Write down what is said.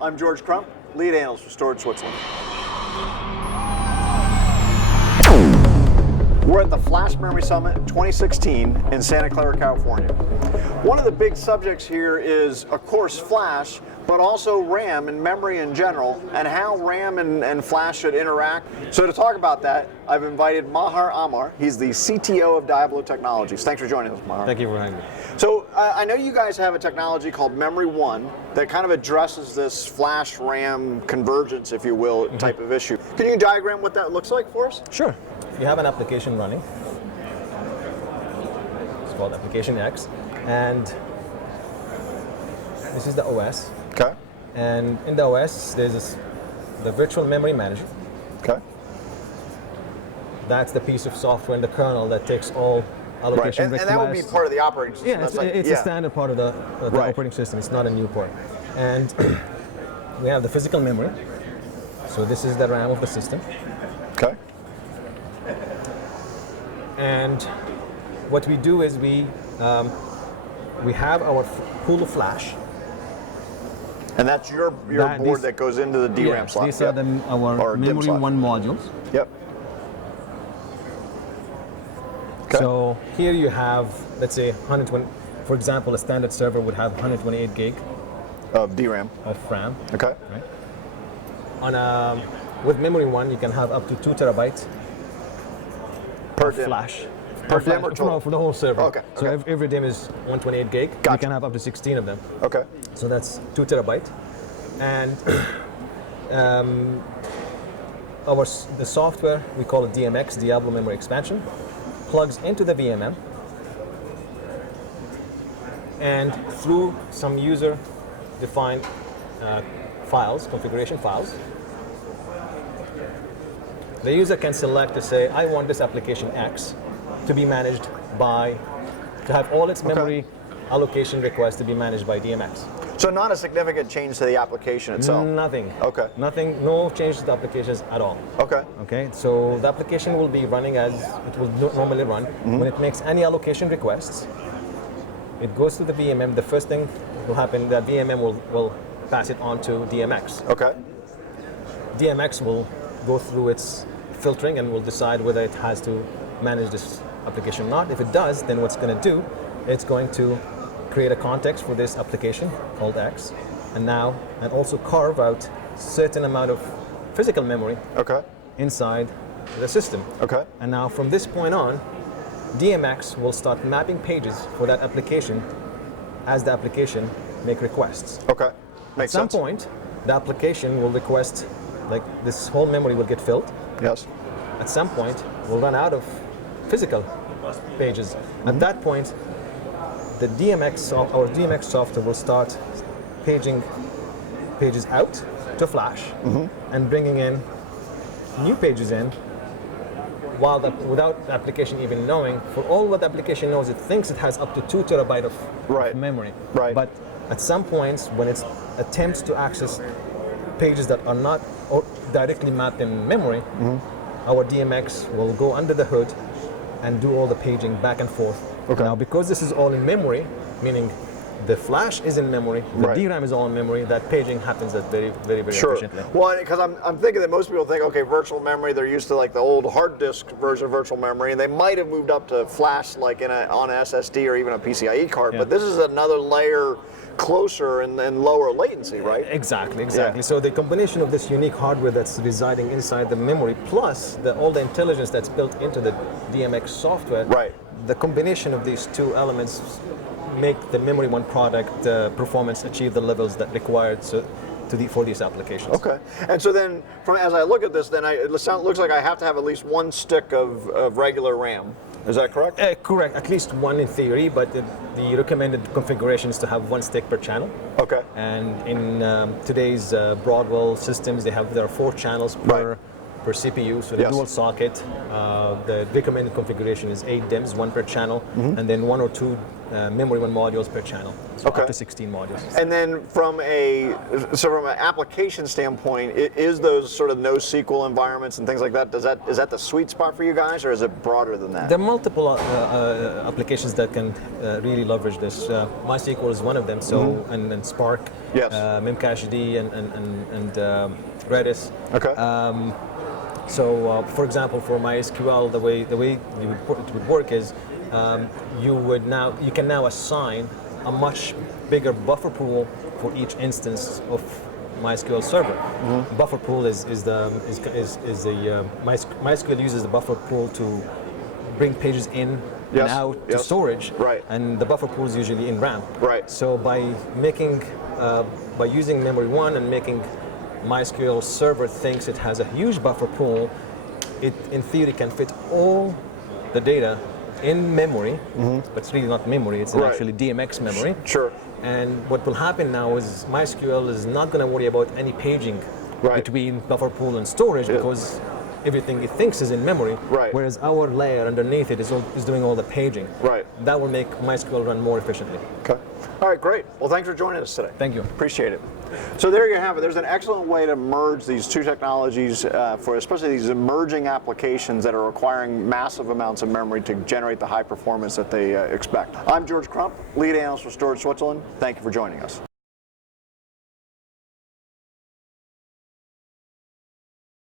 I'm George Crump, lead analyst for Storage Switzerland. We're at the Flash Memory Summit 2016 in Santa Clara, California. One of the big subjects here is, of course, Flash, but also RAM and memory in general, and how RAM and Flash should interact. So to talk about that, I've invited Mahar Amar. He's the CTO of Diablo Technologies. Thanks for joining us, Mahar. Thank you for having me. So I know you guys have a technology called Memory One that kind of addresses this Flash RAM convergence, if you will, type of issue. Can you diagram what that looks like for us? Sure. You have an application running. It's called Application X, and this is the OS. Okay. And in the OS, there's the virtual memory manager. Okay. That's the piece of software in the kernel that takes all allocation requests. And that would be part of the operating system. Yeah, it's a standard part of the operating system. It's not a new part. And we have the physical memory. So this is the RAM of the system. Okay. And what we do is we have our pool of flash. And that's your board that goes into the DRAM slot. These are our Memory One modules. Yep. Okay. So here you have, let's say, 120. For example, a standard server would have 128 gig of DRAM. Of RAM. Okay. Right. With Memory One, you can have up to 2 terabytes per DIMM. Flash. Per DIMM or total? No, for the whole server. Okay. So every DIMM is 128 gig. Gotcha. You can have up to 16 of them. Okay. So that's 2 terabytes. And the software, we call it DMX, Diablo Memory Expansion, plugs into the VMM, and through some user-defined files, configuration files, the user can select to say, I want this application X to be managed to have all its memory allocation requests to be managed by DMX. So not a significant change to the application itself? Nothing. Okay. Nothing, no change to the applications at all. Okay. Okay, so the application will be running as it will normally run. When it makes any allocation requests, it goes to the VMM. The first thing will happen, that VMM will pass it on to DMX. Okay. DMX will go through its filtering and will decide whether it has to manage this application or not. If it does, then what's going to do, it's going to create a context for this application called X, and also carve out certain amount of physical memory inside the system. Okay. And now from this point on, DMX will start mapping pages for that application as the application make requests. Okay. Makes sense. At some point, the application will request, like this whole memory will get filled. Yes. At some point, we'll run out of physical pages. At that point, the DMX software will start paging pages out to Flash and bringing in new pages in, without the application even knowing. For all what the application knows, it thinks it has up to 2 terabytes of memory. Right. But at some points, when it attempts to access pages that are not directly mapped in memory, our DMX will go under the hood and do all the paging back and forth. Okay. Now, because this is all in memory, meaning the Flash is in memory, the DRAM is all in memory, that paging happens at very efficiently. Well, because I'm thinking that most people think, okay, virtual memory, they're used to like the old hard disk version of virtual memory, and they might have moved up to Flash like on an SSD or even a PCIe card, but this is another layer closer and lower latency, right? Exactly. Yeah. So the combination of this unique hardware that's residing inside the memory, plus all the intelligence that's built into the DMX software, the combination of these two elements make the Memory One product performance achieve the levels that required for these applications. Okay. And so then, as I look at this, then it looks like I have to have at least one stick of regular RAM. Is that correct? Correct. At least one in theory, but the recommended configuration is to have one stick per channel. Okay. And in today's Broadwell systems, there are 4 channels per CPU, so the dual socket. The recommended configuration is 8 DIMMs, 1 per channel, and then 1 or 2 memory 1 modules per channel, so Okay. up to 16 modules. And then from an application standpoint, is those sort of NoSQL environments and things like that, is that the sweet spot for you guys, or is it broader than that? There are multiple applications that can really leverage this. MySQL is one of them. So and Spark, Yes. Memcached, and Redis. Okay. So, for example, for MySQL, the way it would work is you can now assign a much bigger buffer pool for each instance of MySQL server. Buffer pool MySQL uses the buffer pool to bring pages in Yes, and out to yes. storage, Right. and the buffer pool is usually in RAM. Right. So by using memory 1 and making MySQL server thinks it has a huge buffer pool, it in theory can fit all the data in memory, but it's really not memory, it's Right. actually DMX memory. Sure. And what will happen now is MySQL is not going to worry about any paging Right. between buffer pool and storage, because everything it thinks is in memory, Right. whereas our layer underneath it is doing all the paging. Right. That will make MySQL run more efficiently. Okay. All right, great. Well, thanks for joining us today. Thank you. Appreciate it. So there you have it. There's an excellent way to merge these two technologies for especially these emerging applications that are requiring massive amounts of memory to generate the high performance that they expect. I'm George Crump, lead analyst for Storage Switzerland. Thank you for joining us.